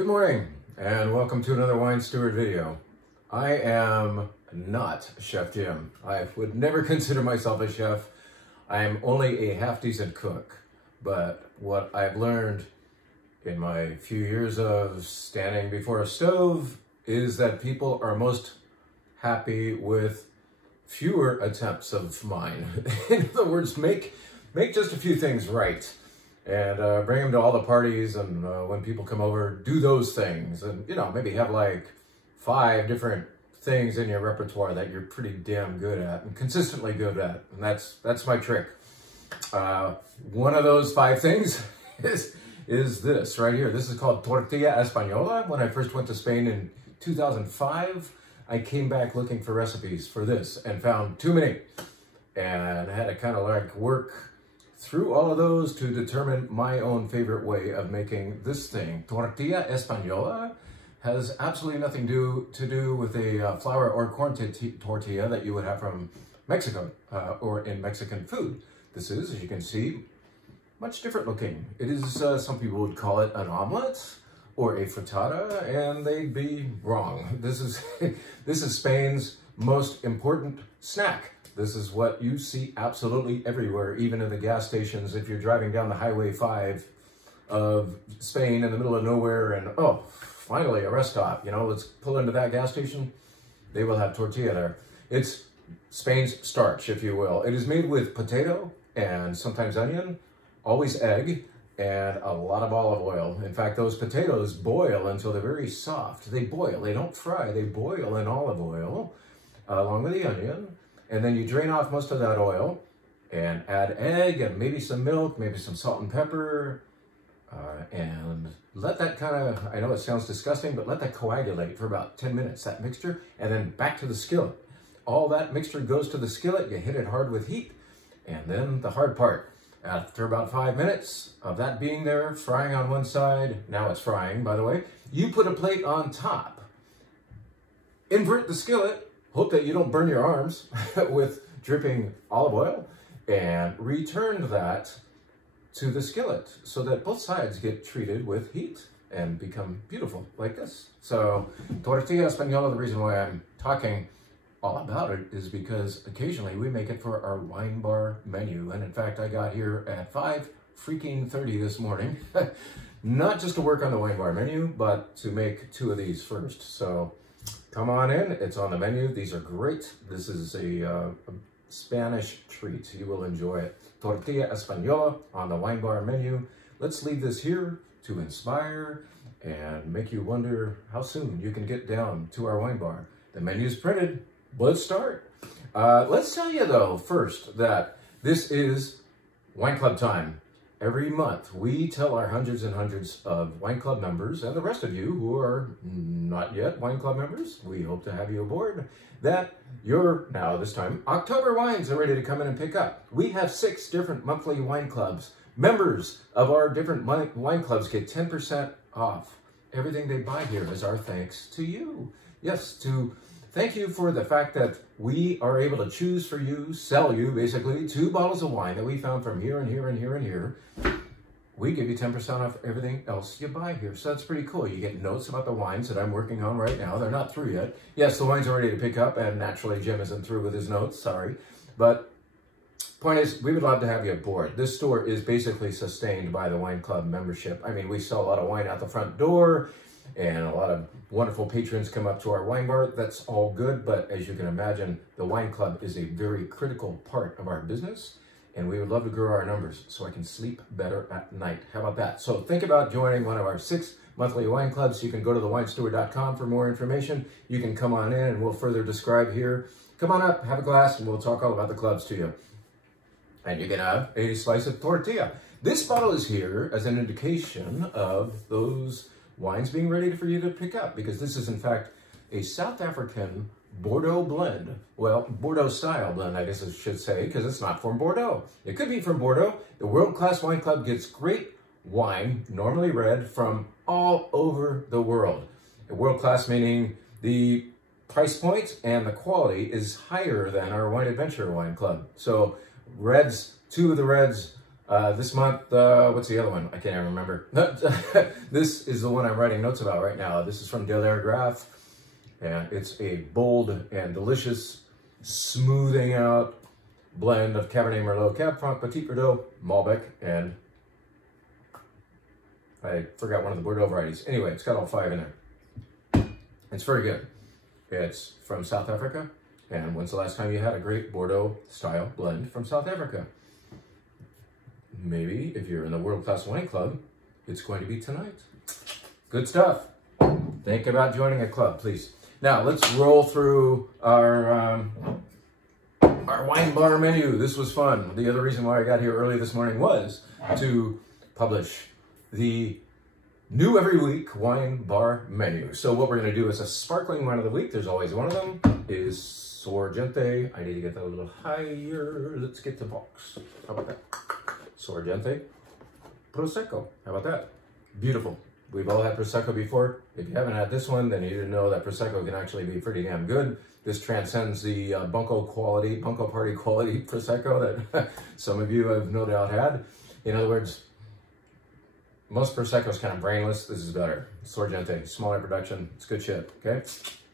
Good morning and welcome to another Wine Steward video. I am not Chef Jim. I would never consider myself a chef. I am only a half-decent cook. But what I've learned in my few years of standing before a stove is that people are most happy with fewer attempts of mine. In other words, make just a few things right. And bring them to all the parties, and when people come over, do those things. And, you know, maybe have like 5 different things in your repertoire that you're pretty damn good at and consistently good at. And that's my trick. One of those 5 things is this right here. This is called Tortilla Española. When I first went to Spain in 2005, I came back looking for recipes for this and found too many. And I had to kind of like work through all of those to determine my own favorite way of making this thing. Tortilla Española has absolutely nothing to do with a flour or corn tortilla that you would have from Mexico or in Mexican food. This is, as you can see, much different looking. It is, some people would call it an omelet or a frittata, and they'd be wrong. This is Spain's most important snack. This is what you see absolutely everywhere, even in the gas stations. If you're driving down the Highway 5 of Spain in the middle of nowhere and, oh, finally a rest stop, you know, let's pull into that gas station, they will have tortilla there. It's Spain's starch, if you will. It is made with potato and sometimes onion, always egg, and a lot of olive oil. In fact, those potatoes boil until they're very soft. They boil, they don't fry, they boil in olive oil along with the onion. And then you drain off most of that oil and add egg and maybe some milk, maybe some salt and pepper, and let that kind of, I know it sounds disgusting, but let that coagulate for about 10 minutes, that mixture, and then back to the skillet. All that mixture goes to the skillet, you hit it hard with heat, and then the hard part. After about 5 minutes of that being there, frying on one side, now it's frying, by the way, you put a plate on top, invert the skillet, hope that you don't burn your arms with dripping olive oil, and return that to the skillet so that both sides get treated with heat and become beautiful like this. So Tortilla Española, the reason why I'm talking all about it is because occasionally we make it for our WineBar menu. And in fact, I got here at 5:30 this morning, not just to work on the WineBar menu, but to make 2 of these first. So come on in, it's on the menu. These are great. This is a Spanish treat. You will enjoy it. Tortilla Española on the WineBar menu. Let's leave this here to inspire and make you wonder how soon you can get down to our WineBar. The menu's printed. Let's start. Let's tell you though, first, that this is Wine Club time. Every month, we tell our hundreds and hundreds of Wine Club members, and the rest of you who are not yet Wine Club members, we hope to have you aboard, that your, now this time, October wines are ready to come in and pick up. We have 6 different monthly wine clubs. Members of our different wine clubs get 10% off everything they buy here as our thanks to you. Yes, to thank you for the fact that we are able to choose for you, sell you, basically, 2 bottles of wine that we found from here and here and here and here. We give you 10% off everything else you buy here. So that's pretty cool. You get notes about the wines that I'm working on right now. They're not through yet. Yes, the wines are ready to pick up, and naturally Jim isn't through with his notes, sorry. But point is, we would love to have you aboard. This store is basically sustained by the Wine Club membership. I mean, we sell a lot of wine out the front door, and a lot of wonderful patrons come up to our wine bar. That's all good, but as you can imagine, the Wine Club is a very critical part of our business, and we would love to grow our numbers so I can sleep better at night. How about that? So think about joining one of our 6 monthly wine clubs. You can go to thewinesteward.com for more information. You can come on in and we'll further describe here. Come on up, have a glass, and we'll talk all about the clubs to you. And you can have a slice of tortilla. This bottle is here as an indication of those wines being ready for you to pick up, because this is in fact a South African Bordeaux blend. Well, Bordeaux style blend, I guess I should say, because it's not from Bordeaux. It could be from Bordeaux. The World Class Wine Club gets great wine, normally red, from all over the world. World class meaning the price point and the quality is higher than our Wine Adventure Wine Club. So reds, 2 of the reds This month, what's the other one? I can't even remember. This is the one I'm writing notes about right now. This is from Delaire Graph, and it's a bold and delicious, smoothing out blend of Cabernet Merlot, Cab Franc, Petit Verdot, Malbec, and I forgot one of the Bordeaux varieties. Anyway, it's got all 5 in there. It's very good. It's from South Africa. And when's the last time you had a great Bordeaux style blend from South Africa? Maybe if you're in the World Class Wine Club, it's going to be tonight. Good stuff. Think about joining a club, please. Now let's roll through our wine bar menu. This was fun. The other reason why I got here early this morning was to publish the new every week wine bar menu. So what we're going to do is a sparkling wine of the week. There's always one of them. Is Sorgente. I need to get that a little higher. Let's get the box. How about that? Sorgente. Prosecco. How about that? Beautiful. We've all had Prosecco before. If you haven't had this one, then you didn't know that Prosecco can actually be pretty damn good. This transcends the bunco party quality Prosecco that some of you have no doubt had. In other words, most Prosecco is kind of brainless. This is better. Sorgente, smaller production. It's good shit, okay?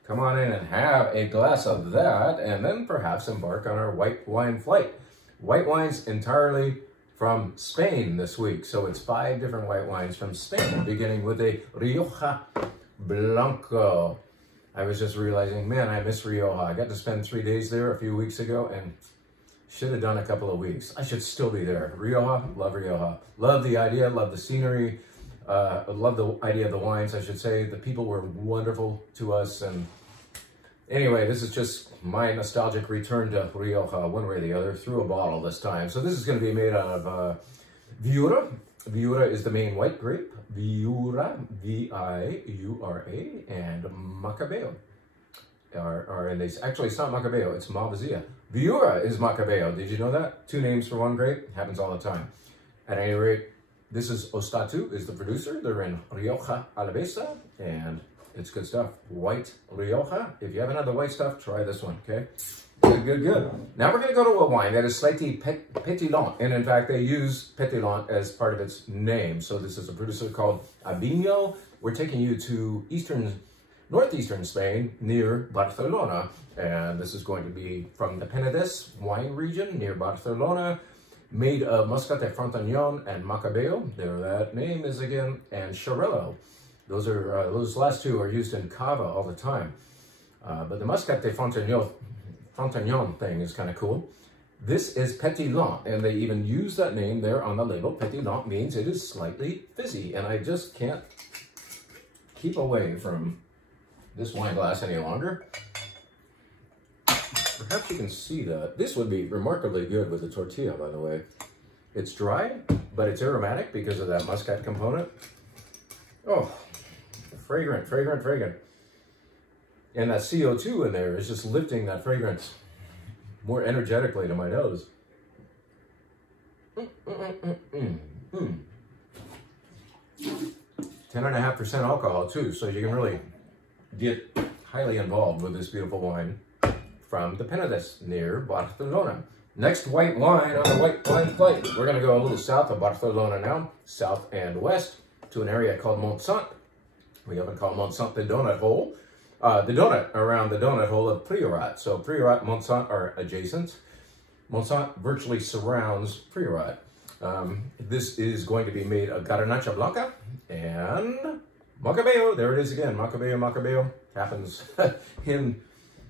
Come on in and have a glass of that, and then perhaps embark on our white wine flight. White wines entirely from Spain this week. So it's 5 different white wines from Spain, beginning with a Rioja Blanco. I was just realizing, man, I miss Rioja. I got to spend 3 days there a few weeks ago and should have done a couple of weeks. I should still be there. Rioja, love Rioja. Love the idea, love the scenery, love the idea of the wines, I should say. The people were wonderful to us. And anyway, this is just my nostalgic return to Rioja, one way or the other, through a bottle this time. So this is going to be made out of Viura. Viura is the main white grape. Viura, V-I-U-R-A, and Macabeo. Actually, it's not Macabeo, it's Malvasia. Viura is Macabeo. Did you know that? 2 names for one grape. Happens all the time. At any rate, this is Ostatu, is the producer. They're in Rioja Alavesa, and it's good stuff. White Rioja. If you haven't had the white stuff, try this one, okay? Good, good, good. Now we're going to go to a wine that is slightly pétillant. And in fact, they use pétillant as part of its name. So this is a producer called Avino. We're taking you to northeastern Spain, near Barcelona. And this is going to be from the Penedès wine region, near Barcelona. Made of Muscat de Frontignan and Macabeo. There that name is again. And Xarel·lo. Those last 2 are used in cava all the time. But the Muscat de Frontignan thing is kind of cool. This is pétillant, and they even use that name there on the label. Pétillant means it is slightly fizzy, and I just can't keep away from this wine glass any longer. Perhaps you can see that. This would be remarkably good with a tortilla, by the way. It's dry, but it's aromatic because of that muscat component. Oh, fragrant, fragrant, fragrant. And that CO2 in there is just lifting that fragrance more energetically to my nose. 10.5% alcohol too, so you can really get highly involved with this beautiful wine from the Penedès near Barcelona. Next white wine on the white wine flight. We're going to go a little south of Barcelona now, south and west, to an area called Montsant. We haven't called Montsant the donut hole. The donut around the donut hole of Priorat. So Priorat and Montsant are adjacent. Montsant virtually surrounds Priorat. This is going to be made of Garnacha Blanca and Macabeo. There it is again. Macabeo, Macabeo. Happens in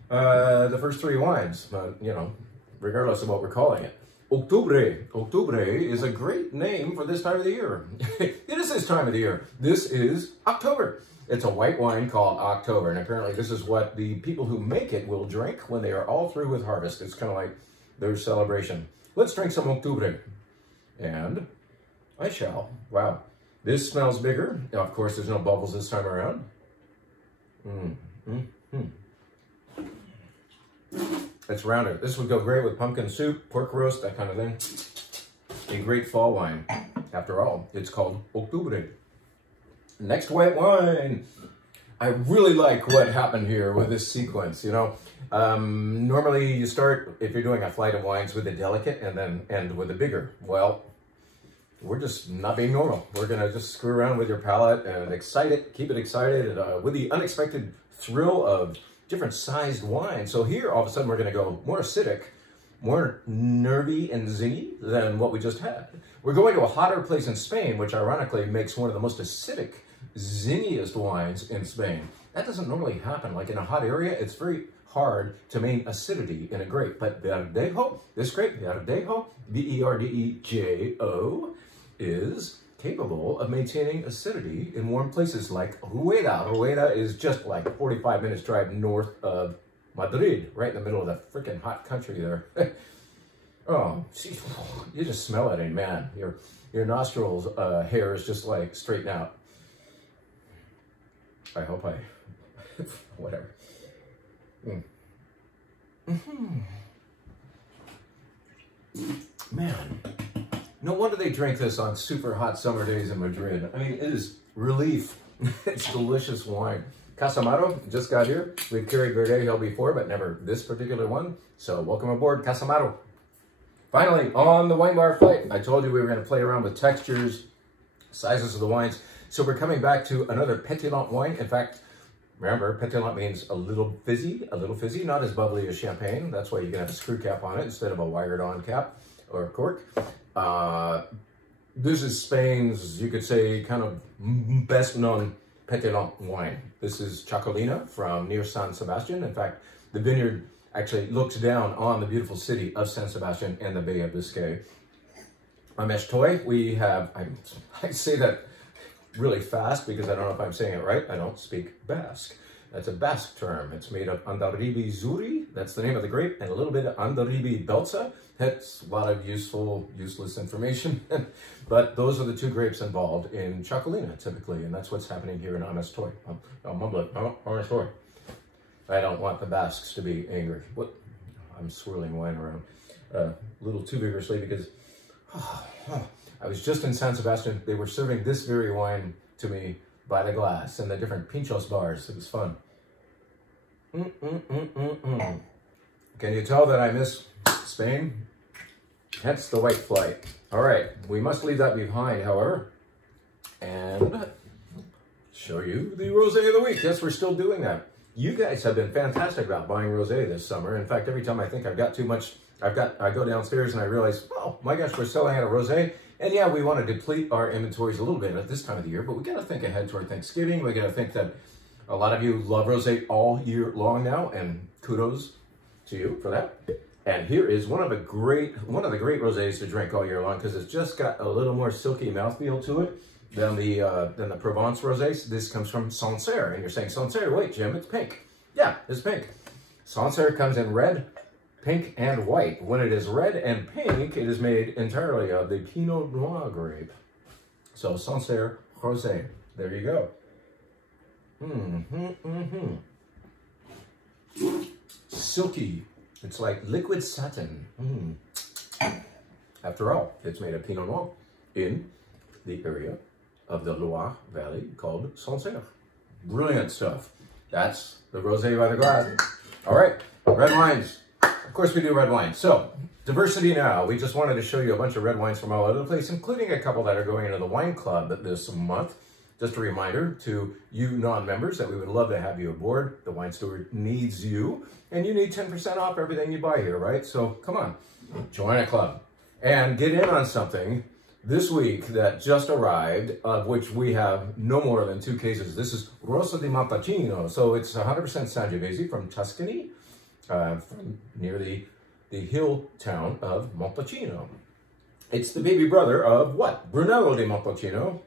the first 3 wines, but you know, regardless of what we're calling it. Octubre. Octubre is a great name for this time of the year. It is this time of the year. This is October. It's a white wine called October, and apparently this is what the people who make it will drink when they are all through with harvest. It's kind of like their celebration. Let's drink some Octubre. And I shall. Wow. This smells bigger. Now, of course, there's no bubbles this time around. It's rounder. This would go great with pumpkin soup, pork roast, that kind of thing. A great fall wine. After all, it's called Octubre. Next white wine. I really like what happened here with this sequence, you know. Normally you start, if you're doing a flight of wines, with a delicate and then end with a bigger. Well, we're just not being normal. We're gonna just screw around with your palate and keep it excited with the unexpected thrill of different sized wine. So here, all of a sudden, we're gonna go more acidic, more nervy and zingy than what we just had. We're going to a hotter place in Spain, which ironically makes one of the most acidic, zingiest wines in Spain. That doesn't normally happen. Like in a hot area, it's very hard to maintain acidity in a grape. But Verdejo, this grape, Verdejo, Verdejo, is capable of maintaining acidity in warm places like Rueda. Rueda is just like a 45 minutes drive north of Madrid, right in the middle of the freaking hot country there. Oh, see, you just smell it, and man, your nostrils hair is just like straighten out. I hope whatever. Man, no wonder they drink this on super hot summer days in Madrid. I mean, it is relief. It's delicious wine. Casamaro just got here. We've carried Verdejo before, but never this particular one. So welcome aboard, Casamaro. Finally, on the wine bar flight, I told you we were going to play around with textures, sizes of the wines. So we're coming back to another pétillant wine. In fact, remember, pétillant means a little fizzy, not as bubbly as champagne. That's why you can have a screw cap on it instead of a wired-on cap or cork. This is Spain's, you could say, kind of best-known pétillant wine. This is Chacolina from near San Sebastian. In fact, the vineyard actually looks down on the beautiful city of San Sebastian and the Bay of Biscay. Amestoy, we have, I say that really fast because I don't know if I'm saying it right. I don't speak Basque. That's a Basque term. It's made of Andaribi Zuri, that's the name of the grape, and a little bit of Andaribi Belza. That's a lot of useless information. But those are the two grapes involved in Chacolina, typically, and that's what's happening here in Amestoy. Amestoy. I don't want the Basques to be angry. What? I'm swirling wine around a little too vigorously because I was just in San Sebastian. They were serving this very wine to me by the glass in the different pinchos bars. It was fun. Can you tell that I miss Spain? Hence the white flight. All right, we must leave that behind, however, and show you the rosé of the week. Yes, we're still doing that. You guys have been fantastic about buying rosé this summer. In fact, every time I think I've got too much, I go downstairs and I realize, oh my gosh, we're selling out of rosé. And yeah, we want to deplete our inventories a little bit at this time of the year, but we got to think ahead toward Thanksgiving. We got to think that a lot of you love rosé all year long now, and kudos to you for that. And here is one of the great rosés to drink all year long because it's just got a little more silky mouthfeel to it than the Provence rosés. This comes from Sancerre, and you're saying, Sancerre, wait, Jim, it's pink. Yeah, it's pink. Sancerre comes in red, pink, and white. When it is red and pink, it is made entirely of the Pinot Noir grape. So Sancerre Rosé. There you go. Silky. It's like liquid satin. After all, it's made of Pinot Noir in the area of the Loire Valley called Sancerre. Brilliant stuff. That's the rosé by the glass. All right, red wines. Of course we do red wine. So, diversity now. We just wanted to show you a bunch of red wines from all over the place, including a couple that are going into the wine club this month. Just a reminder to you non-members that we would love to have you aboard. The Wine Steward needs you, and you need 10% off everything you buy here, right? So come on, join a club and get in on something this week that just arrived, of which we have no more than 2 cases. This is Rosso di Montalcino. So it's 100% Sangiovese from Tuscany, from near the hill town of Montalcino. It's the baby brother of what? Brunello di Montalcino.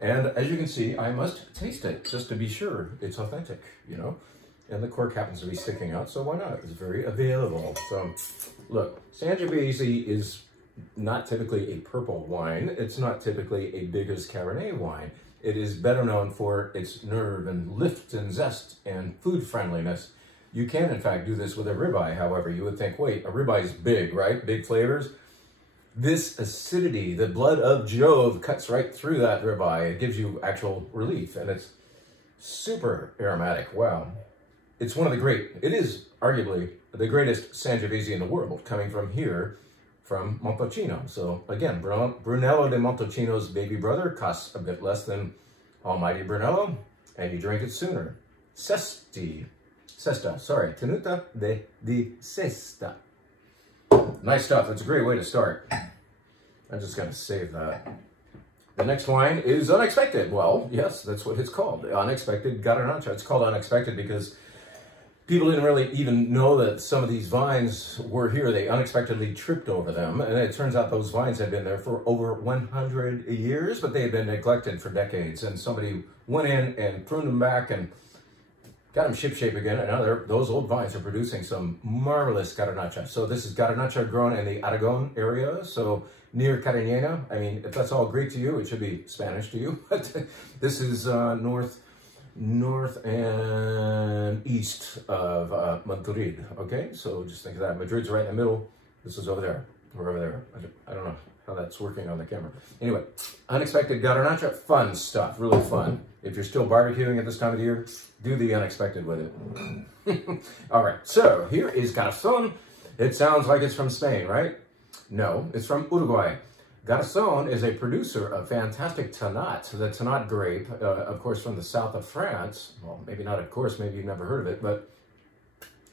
And as you can see, I must taste it just to be sure it's authentic, you know. And the cork happens to be sticking out, so why not? It's very available. So look, Sangiovese is not typically a purple wine. It's not typically a biggest Cabernet wine. It is better known for its nerve and lift and zest and food friendliness. You can, in fact, do this with a ribeye. However, you would think, wait, a ribeye is big, right? Big flavors. This acidity, the blood of Jove, cuts right through that ribeye. It gives you actual relief, and it's super aromatic. Wow. It's one of the great, it is arguably the greatest Sangiovese in the world, coming from here from Montalcino. So again, Brunello de Montalcino's baby brother costs a bit less than Almighty Brunello, and you drink it sooner. Sesta, sorry, Tenuta di Sesta. Nice stuff. That's a great way to start. I'm just going to save that. The next wine is Unexpected. Well, yes, that's what it's called. Unexpected Garnacha. It's called Unexpected because people didn't really even know that some of these vines were here. They unexpectedly tripped over them. And it turns out those vines had been there for over 100 years, but they had been neglected for decades. And somebody went in and pruned them back and got them shipshape again. And now those old vines are producing some marvelous Garnacha. So this is Garnacha grown in the Aragon area. So near Cariñena. I mean, if that's all Greek to you, it should be Spanish to you. But this is north and east of Madrid, okay? So just think of that. Madrid's right in the middle. This is over there. We're over there. I don't know how that's working on the camera. Anyway, Unexpected Garnacha, fun stuff, really fun. If you're still barbecuing at this time of the year, do the unexpected with it. All right, so here is Garzón. It sounds like it's from Spain, right? No, it's from Uruguay. Garzón is a producer of fantastic Tannat, the Tannat grape, of course, from the south of France. Well, maybe not, of course, maybe you've never heard of it, but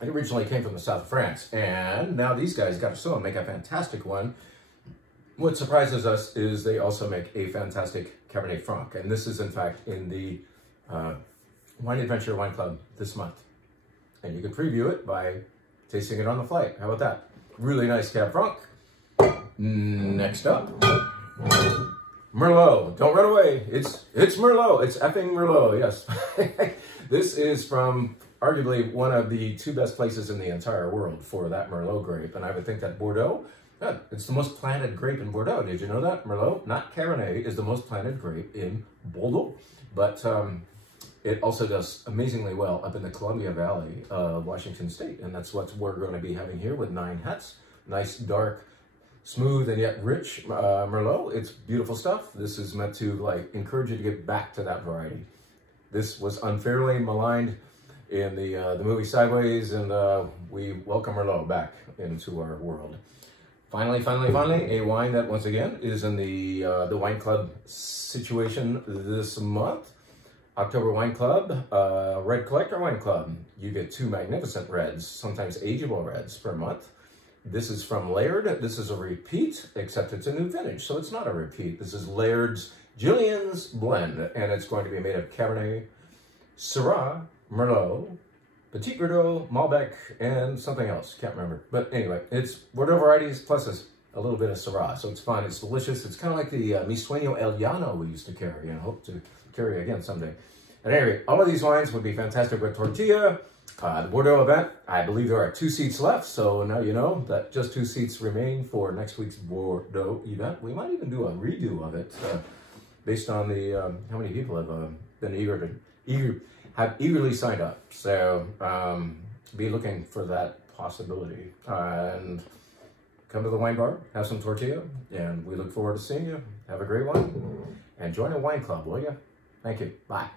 it originally came from the south of France. And now these guys, Garzón, make a fantastic one. What surprises us is they also make a fantastic Cabernet Franc. And this is, in fact, in the Wine Adventure Wine Club this month. And you can preview it by tasting it on the flight. How about that? Really nice Cab Franc. Next up, Merlot. Don't run away. It's Merlot. It's effing Merlot, yes. This is from arguably one of the two best places in the entire world for that Merlot grape. And I would think that Bordeaux, it's the most planted grape in Bordeaux. Did you know that? Merlot, not Cabernet, is the most planted grape in Bordeaux. But it also does amazingly well up in the Columbia Valley of Washington State. And that's what we're going to be having here with 9 Hats. Nice, dark, smooth and yet rich Merlot. It's beautiful stuff. This is meant to like encourage you to get back to that variety. This was unfairly maligned in the movie Sideways, and we welcome Merlot back into our world. Finally, a wine that once again is in the Wine Club situation this month. October Wine Club, Red Collector Wine Club. You get 2 magnificent reds, sometimes ageable reds per month. This is from Laird. This is a repeat, except it's a new vintage, so it's not a repeat. This is Laird's Gillian's Blend, and it's going to be made of Cabernet, Syrah, Merlot, Petit Verdot, Malbec, and something else. Can't remember. But anyway, it's Bordeaux varieties plus a little bit of Syrah, so it's fun. It's delicious. It's kind of like the Mi Sueño El Llano we used to carry, and I hope to carry again someday. At any rate, all of these wines would be fantastic with Tortilla. The Bordeaux event, I believe there are 2 seats left, so now you know that just 2 seats remain for next week's Bordeaux event. We might even do a redo of it based on the how many people have been eagerly signed up. So be looking for that possibility. And come to the wine bar, have some tortilla, and we look forward to seeing you. Have a great one, and join a wine club, will you? Thank you. Bye.